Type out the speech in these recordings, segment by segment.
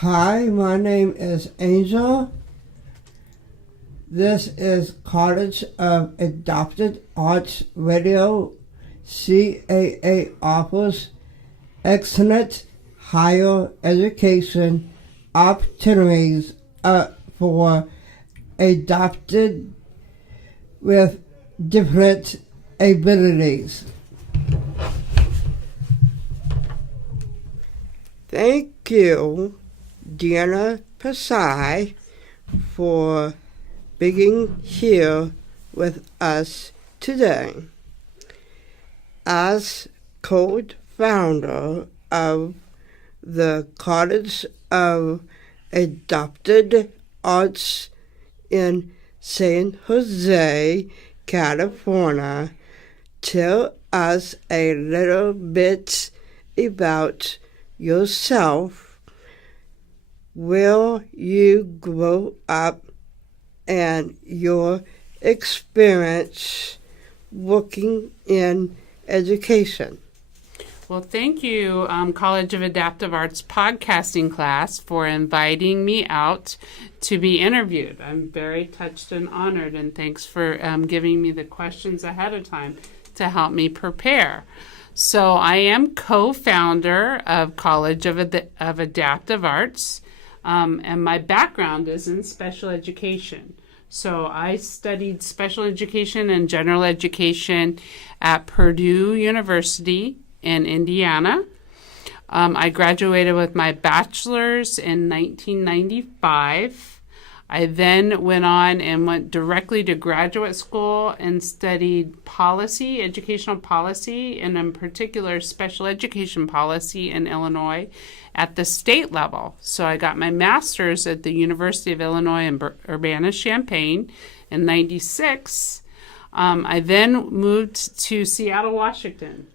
Hi, my name is Angel. This is College of Adapted Arts Radio. CAA offers excellent higher education opportunities for adopted with different abilities. Thank you, DeAnna Pursai, for being here with us today. As co-founder of the College of Adapted Arts in San Jose, California, tell us a little bit about yourself, where you grew up, and your experience working in education. Well, thank you, College of Adaptive Arts podcasting class, for inviting me out to be interviewed. I'm very touched and honored, and thanks for giving me the questions ahead of time to help me prepare. So I am co-founder of College of Adaptive Arts, and my background is in special education. So I studied special education and general education at Purdue University in Indiana. I graduated with my bachelor's in 1995. I then went on and went directly to graduate school and studied policy, educational policy, and in particular special education policy in Illinois at the state level. So I got my master's at the University of Illinois in Urbana-Champaign in 96. I then moved to Seattle, Washington.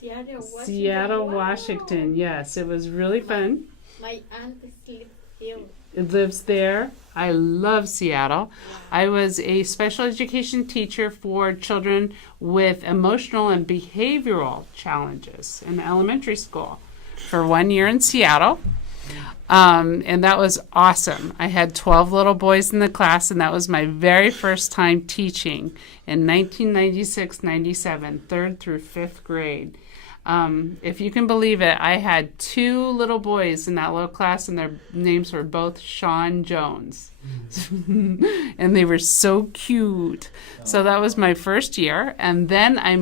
Seattle, Washington. Yes, it was really fun. My aunt lives there. It lives there. I love Seattle. Wow. I was a special education teacher for children with emotional and behavioral challenges in elementary school for 1 year in Seattle. And that was awesome. I had 12 little boys in the class, and that was my very first time teaching in 1996-97, 3rd through 5th grade. If you can believe it, I had 2 little boys in that little class, and their names were both Sean Jones. And they were so cute. So that was my first year. And then I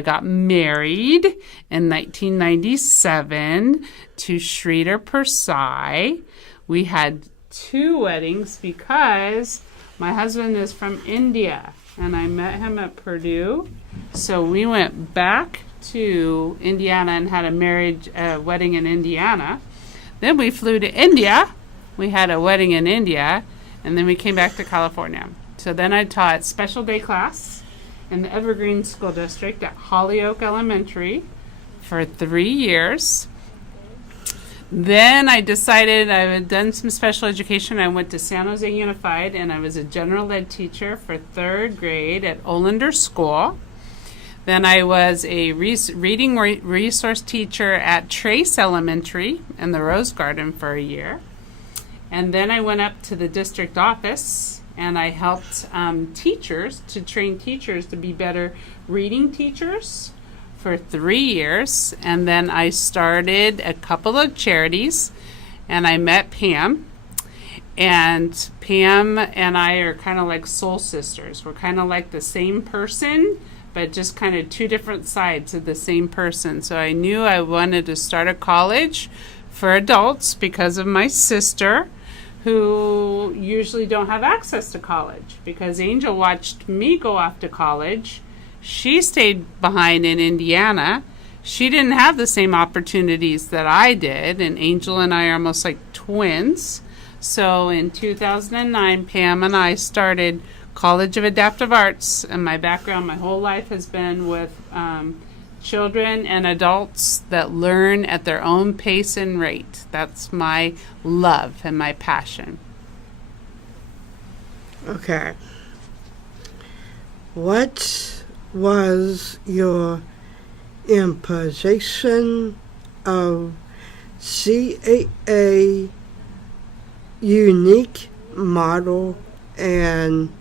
got married in 1997 to DeAnna Pursai. We had 2 weddings because my husband is from India, and I met him at Purdue. So we went back to Indiana and had a wedding in Indiana. Then we flew to India. We had a wedding in India, and then we came back to California. So then I taught special day class in the Evergreen School District at Holyoke Elementary for 3 years. Then I decided I had done some special education. I went to San Jose Unified, and I was a general ed teacher for 3rd grade at Olander School. Then I was a reading resource teacher at Trace Elementary in the Rose Garden for a year. And then I went up to the district office, and I helped teachers to train teachers to be better reading teachers for 3 years. And then I started a couple of charities, and I met Pam. And Pam and I are kind of like soul sisters. We're kind of like the same person, but just kind of 2 different sides of the same person. So I knew I wanted to start a college for adults because of my sister, who usually don't have access to college, because Angel watched me go off to college. She stayed behind in Indiana. She didn't have the same opportunities that I did, and Angel and I are almost like twins. So in 2009, Pam and I started College of Adaptive Arts, and my background, my whole life has been with children and adults that learn at their own pace and rate. That's my love and my passion. Okay. What was your imposition of CAA unique model and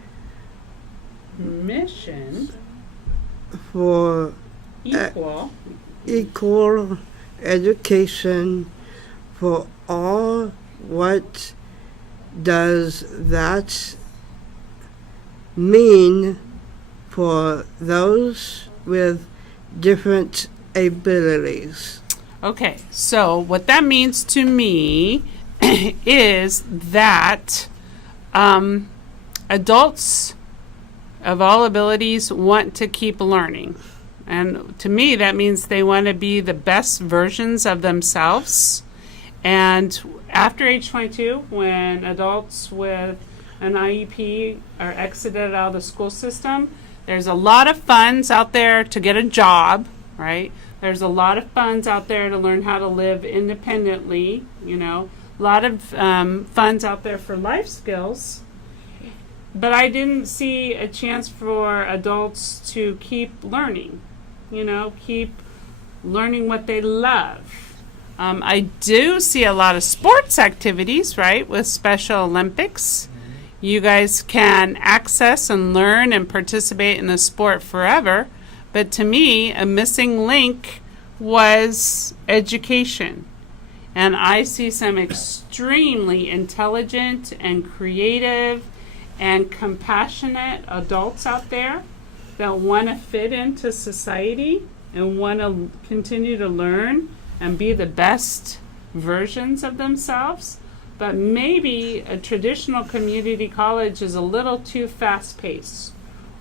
Mission for equal education for all. What does that mean for those with different abilities? Okay, so what that means to me is that adults of all abilities want to keep learning. And to me, that means they want to be the best versions of themselves. And after age 22, when adults with an IEP are exited out of the school system, there's a lot of funds out there to get a job, right? There's a lot of funds out there to learn how to live independently, a lot of funds out there for life skills. But I didn't see a chance for adults to keep learning, keep learning what they love. I do see a lot of sports activities, right, with Special Olympics. You guys can access and learn and participate in a sport forever. But to me, a missing link was education. And I see some extremely intelligent and creative and compassionate adults out there that want to fit into society and want to continue to learn and be the best versions of themselves. But maybe a traditional community college is a little too fast-paced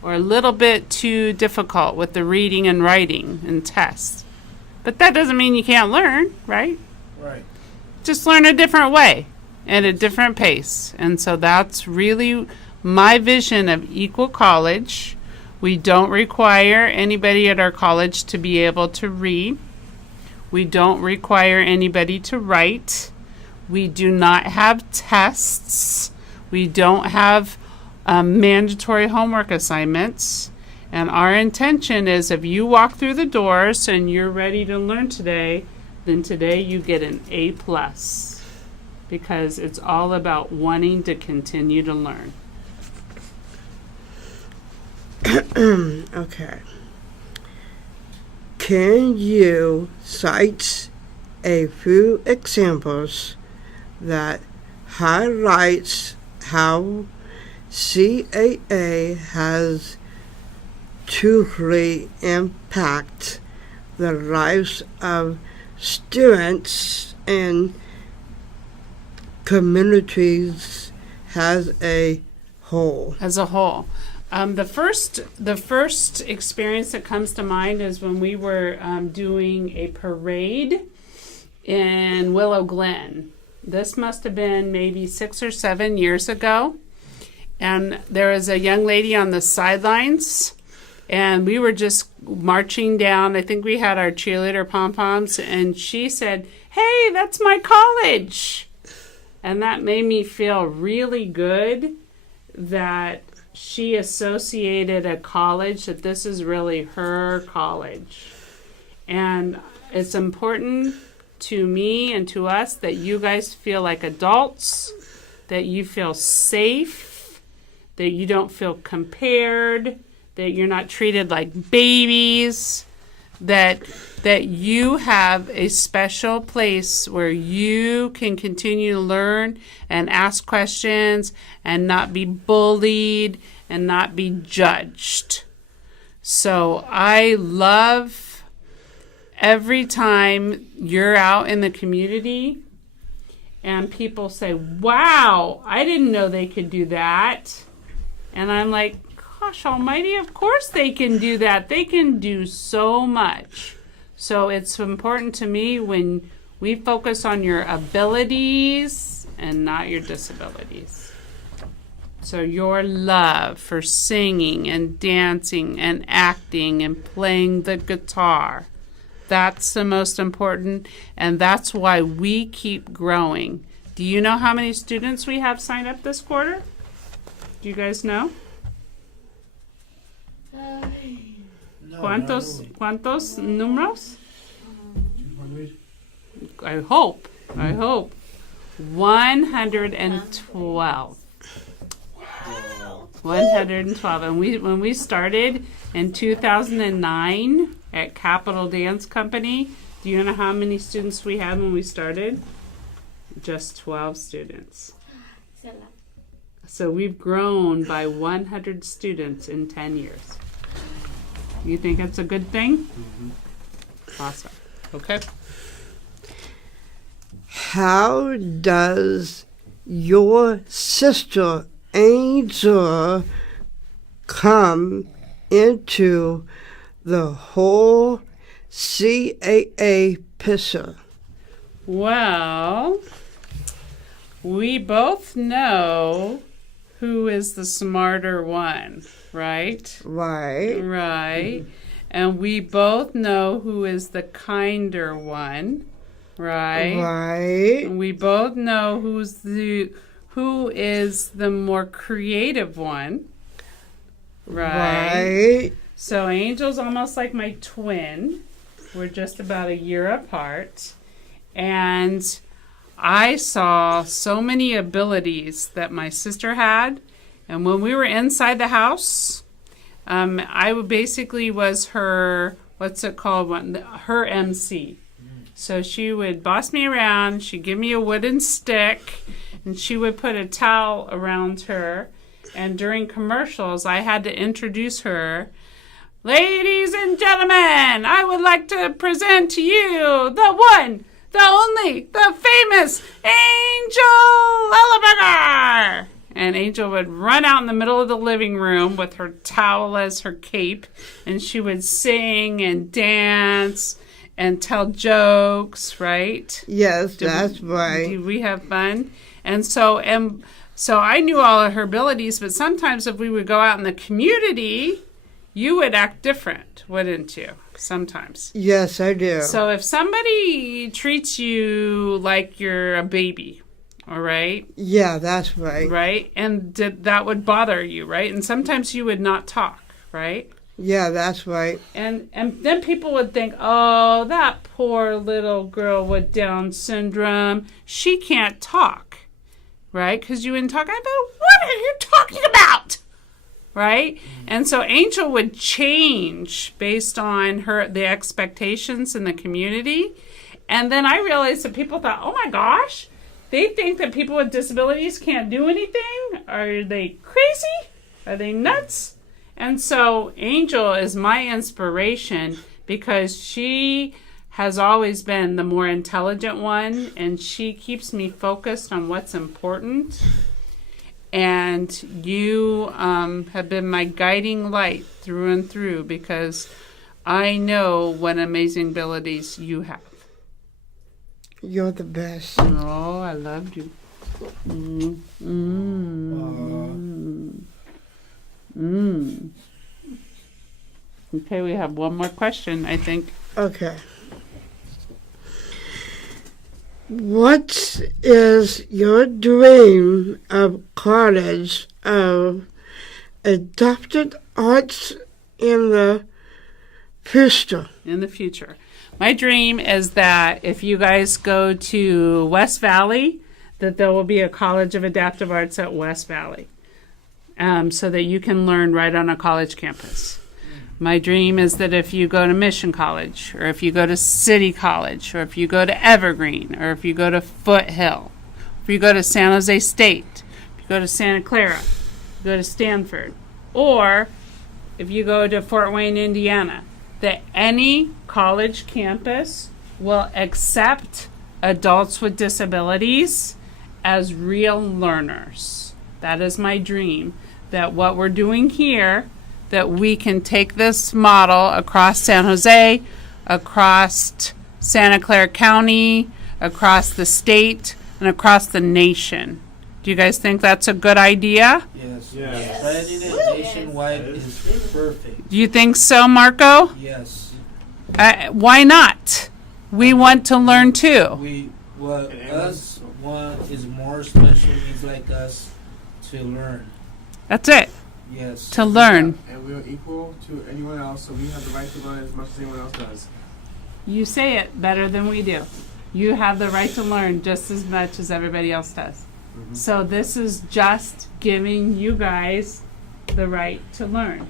or a little bit too difficult with the reading and writing and tests. But that doesn't mean you can't learn, right? Right. Just learn a different way at a different pace. And so that's really my vision of equal college. We don't require anybody at our college to be able to read. We don't require anybody to write. We do not have tests. We don't have mandatory homework assignments. And our intention is if you walk through the doors and you're ready to learn today, then today you get an A+, because it's all about wanting to continue to learn. Okay. Can you cite a few examples that highlights how CAA has truly impacted the lives of students and communities as a whole? As a whole. The first experience that comes to mind is when we were doing a parade in Willow Glen. This must have been maybe 6 or 7 years ago. And there was a young lady on the sidelines, and we were just marching down. I think we had our cheerleader pom-poms, and she said, "Hey, that's my college." And that made me feel really good that she associated a college, that this is really her college. And it's important to me and to us that you guys feel like adults, that you feel safe, that you don't feel compared, that you're not treated like babies, that you have a special place where you can continue to learn and ask questions and not be bullied and not be judged. So I love every time you're out in the community and people say, "Wow, I didn't know they could do that." And I'm like, gosh almighty, of course they can do that. They can do so much. So it's important to me when we focus on your abilities and not your disabilities. So your love for singing and dancing and acting and playing the guitar, that's the most important, and that's why we keep growing. Do you know how many students we have signed up this quarter? Do you guys know? ¿Cuántos números? hope 112. 112. And when we started in 2009 at Capital Dance Company, do you know how many students we had when we started? Just 12 students. It's a lot. So we've grown by 100 students in 10 years. You think that's a good thing? Awesome. Okay. How does your sister Angel come into the whole CAA picture? Well, we both know who is the smarter one, right? Right. Right. And we both know who is the kinder one, right? Right. And we both know who is the more creative one, right? So Angel's almost like my twin. We're just about a year apart. And I saw so many abilities that my sister had. And when we were inside the house, I basically was her, what's it called? Her MC. So she would boss me around. She'd give me a wooden stick. And she would put a towel around her. And during commercials, I had to introduce her. Ladies and gentlemen, I would like to present to you the one, the only, the famous Angel Elleberger. And Angel would run out in the middle of the living room with her towel as her cape. And she would sing and dance and tell jokes, right? Yes, that's right. Did we have fun? And so I knew all of her abilities, but sometimes if we would go out in the community, you would act different, wouldn't you? Sometimes. Yes, I do. So if somebody treats you like you're a baby, all right? Yeah, that's right. Right? And that would bother you, right? And sometimes you would not talk, right? Yeah, that's right. And then people would think, oh, that poor little girl with Down syndrome, she can't talk. Right? Because you wouldn't talk. I go, what are you talking about? Right? And so Angel would change based on the expectations in the community. And then I realized that people thought, oh my gosh, they think that people with disabilities can't do anything? Are they crazy? Are they nuts? And so Angel is my inspiration because she has always been the more intelligent one, and she keeps me focused on what's important. And you have been my guiding light through and through because I know what amazing abilities you have. You're the best. Oh, I loved you. Mm. Mm. Mm. Okay, we have one more question, I think. Okay. What is your dream of college of adapted arts in the future? In the future. My dream is that if you guys go to West Valley, that there will be a College of Adaptive Arts at West Valley, so that you can learn right on a college campus. My dream is that if you go to Mission College, or if you go to City College, or if you go to Evergreen, or if you go to Foothill, if you go to San Jose State, if you go to Santa Clara, if you go to Stanford, or if you go to Fort Wayne, Indiana, that any college campus will accept adults with disabilities as real learners. That is my dream, that what we're doing here, that we can take this model across San Jose, across Santa Clara County, across the state, and across the nation. Do you guys think that's a good idea? Yes. Spreading it nationwide is perfect. Do you think so, Marco? Yes. Why not? We want to learn too. Us want is more special needs like us to learn. That's it. Yes. To learn. And we are equal to anyone else, so we have the right to learn as much as anyone else does. You say it better than we do. You have the right to learn just as much as everybody else does. So this is just giving you guys the right to learn.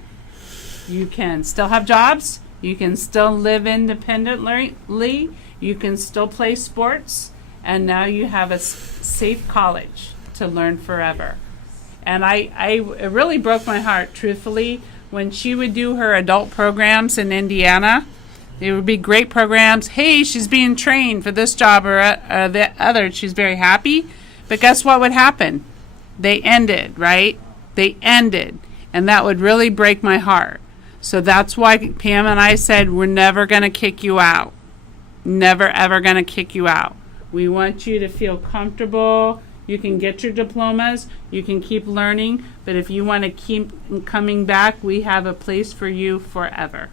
You can still have jobs. You can still live independently. You can still play sports. And now you have a safe college to learn forever. And it really broke my heart, truthfully, when she would do her adult programs in Indiana. They would be great programs. Hey, she's being trained for this job or the other. She's very happy. But guess what would happen? They ended, right? They ended. And that would really break my heart. So that's why Pam and I said, we're never going to kick you out. Never, ever going to kick you out. We want you to feel comfortable. You can get your diplomas. You can keep learning. But if you want to keep coming back, we have a place for you forever.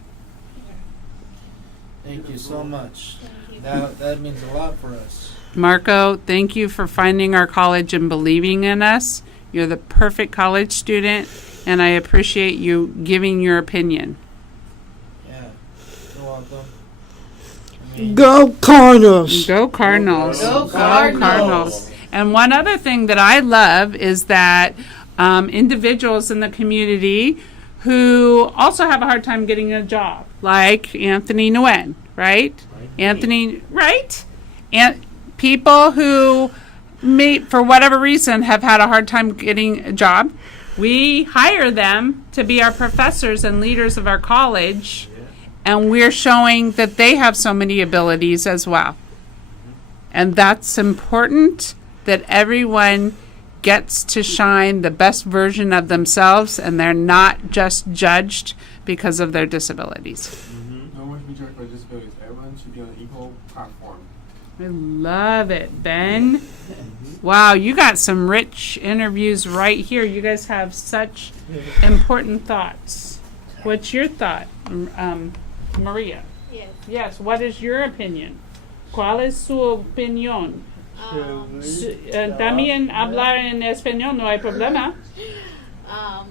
Thank you so much. That means a lot for us. Marco, thank you for finding our college and believing in us. You're the perfect college student, and I appreciate you giving your opinion. Yeah, you're welcome. Go Cardinals! Go Cardinals. Go Cardinals. And one other thing that I love is that individuals in the community who also have a hard time getting a job, like Anthony Nguyen, right? Anthony, right? And people who may, for whatever reason, have had a hard time getting a job, we hire them to be our professors and leaders of our college, and we're showing that they have so many abilities as well. And that's important, that everyone gets to shine the best version of themselves, and they're not just judged because of their disabilities. No one should be judged by disabilities. Everyone should be on an equal platform. I love it, Ben. Wow, you got some rich interviews right here. You guys have such important thoughts. What's your thought, Maria? Yes. Yes, what is your opinion? ¿Cuál es su opinión? También hablar en español, no hay problema. I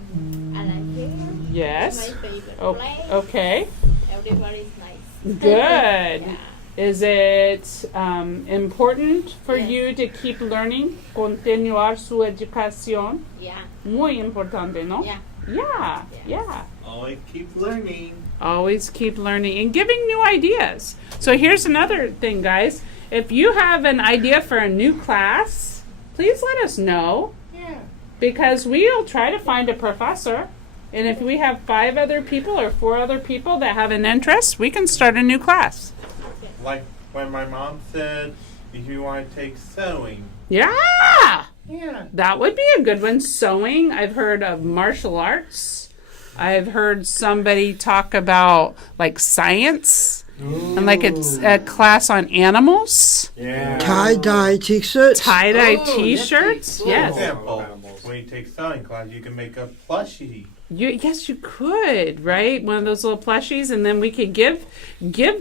like it. Yes. My favorite Oh, place. okay. Everybody's nice. Good. Yeah. Is it important for Yes. you to keep learning? Continuar su educación? Yeah. Muy importante, ¿no? Yeah. Yeah, yeah. Always keep learning. Always keep learning and giving new ideas. So here's another thing, guys. If you have an idea for a new class, please let us know. Yeah. Because we'll try to find a professor. And if we have 5 other people or 4 other people that have an interest, we can start a new class. Like when my mom said, if you want to take sewing. Yeah! Yeah. That would be a good one. Sewing. I've heard of martial arts. I've heard somebody talk about like science. And like it's a class on animals. Yeah. Tie-dye t-shirts. Tie-dye Oh, t-shirts. For Yes. example, when you take sewing class, you can make a plushie. Yes, you could, right? One of those little plushies, and then we could give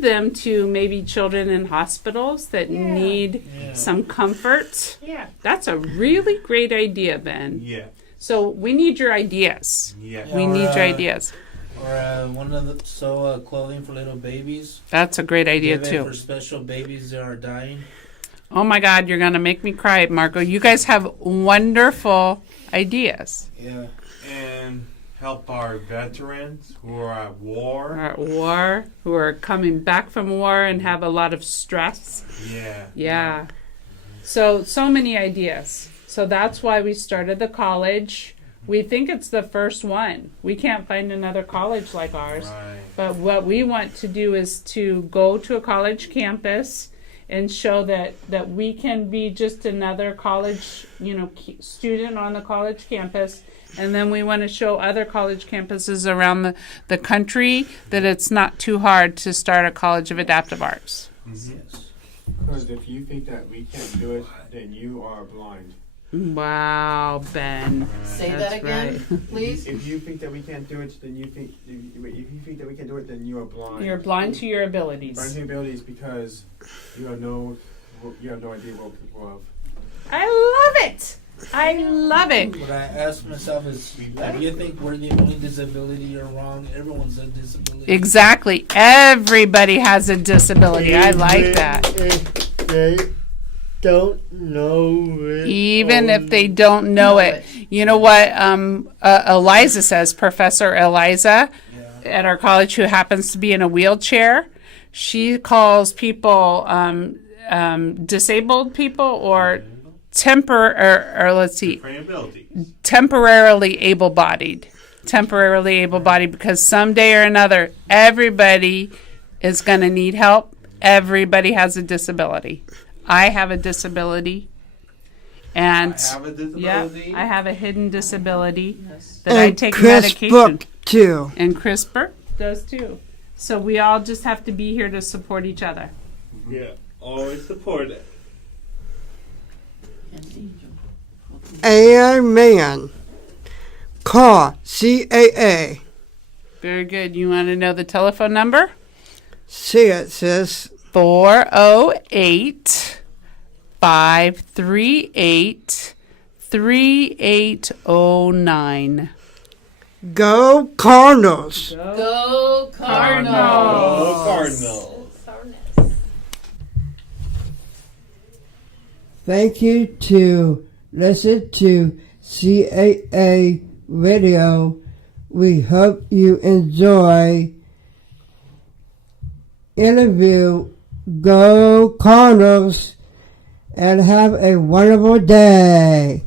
them to maybe children in hospitals that need some comfort. Yeah. That's a really great idea, Ben. Yeah. So we need your ideas. Yeah. We need your ideas. Or one of the clothing for little babies. That's a great idea Give it too. for special babies that are dying. Oh my God, you're gonna make me cry, Marco. You guys have wonderful ideas. Yeah. And help our veterans who are at war. Or at war, who are coming back from war and have a lot of stress. Yeah. Yeah. So many ideas. So that's why we started the college. We think it's the first one. We can't find another college like ours. Right. But what we want to do is to go to a college campus and show that we can be just another college, student on the college campus. And then we want to show other college campuses around the country that it's not too hard to start a college of adaptive arts. Yes. Because if you think that we can't do it, then you are blind. Wow, Ben. Say That's that again, right. please. If you think that we can't do it, then you think. If you think that we can do it, then you are blind. You're blind to your Blind abilities. to your abilities because you have no idea what people have. I love it. I love it. What I ask myself is, do you think we're the only disability or wrong? Everyone's a disability. Exactly. Everybody has a disability. I like that. they don't know it. Even if they don't know it. You know what Eliza says, Professor Eliza at our college, who happens to be in a wheelchair, she calls people disabled people or temporarily able-bodied. Temporarily able-bodied, because someday or another, everybody is going to need help. Everybody has a disability. I have a disability. And I have a disability. yeah, I have a hidden disability that I take Chris medication. Book too. And CRISPR does too. So we all just have to be here to support each other. Yeah, always support it. Amen. Call CAA. Very good. You want to know the telephone number? See it, sis. 408 538 3809. Go Cardinals. Go Cardinals. Go Cardinals. Soreness. Thank you to listen to CAA Radio. We hope you enjoy interview. Go Cardinals and have a wonderful day.